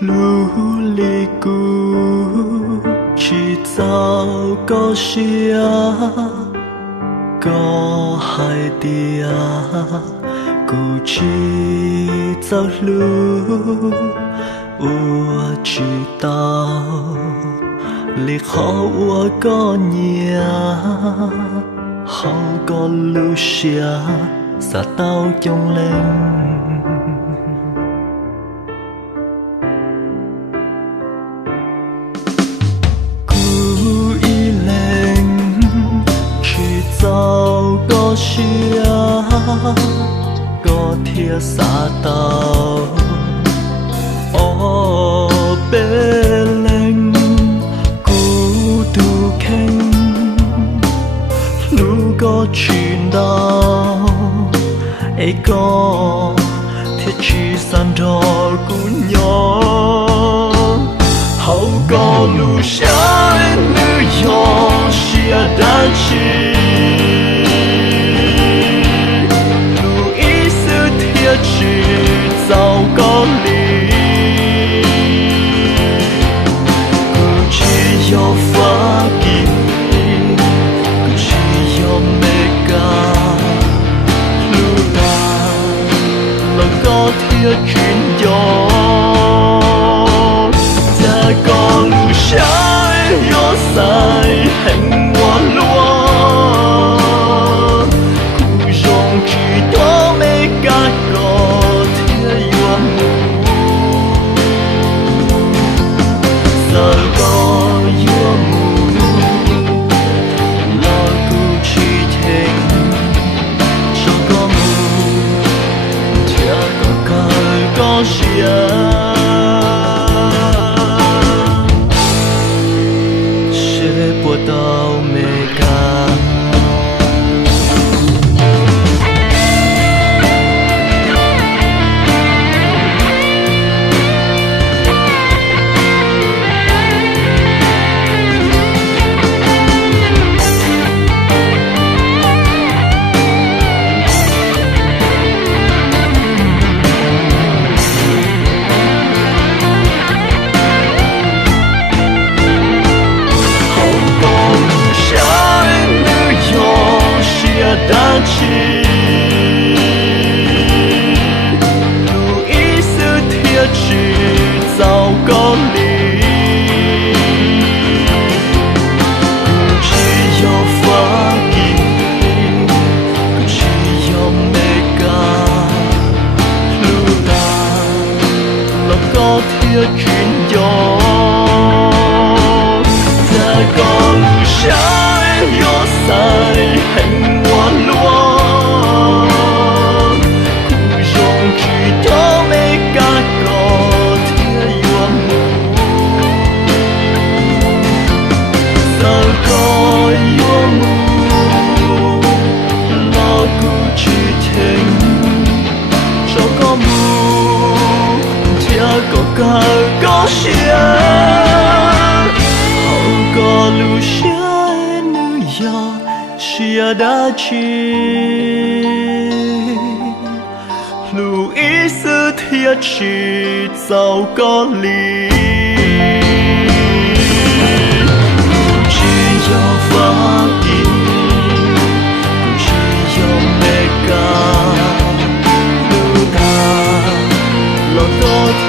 努力过，去找个谁啊？个海底啊，鼓起走路，我知道，你好我个娘，好个路下，撒到用灵。có xia có thia xa tàu ô bê lên cú tu kênh lu có chuyện đau ấy có thiết chỉ san đỏ cú nhỏ hậu có lu xa nữ nhỏ xia đã chi只早高里，不只有发给，不只有美感，路大了高铁军用，在高路上有赛很我落，苦中只多美感。学不到美感。路易斯铁齿早高里，不只有发给，不只有美感，路大了高铁军用，在高路上有赛很我落。高兴，好个路上女友是大气，路易斯铁齿早高里，不只有发给，不只有美感，路大老高铁。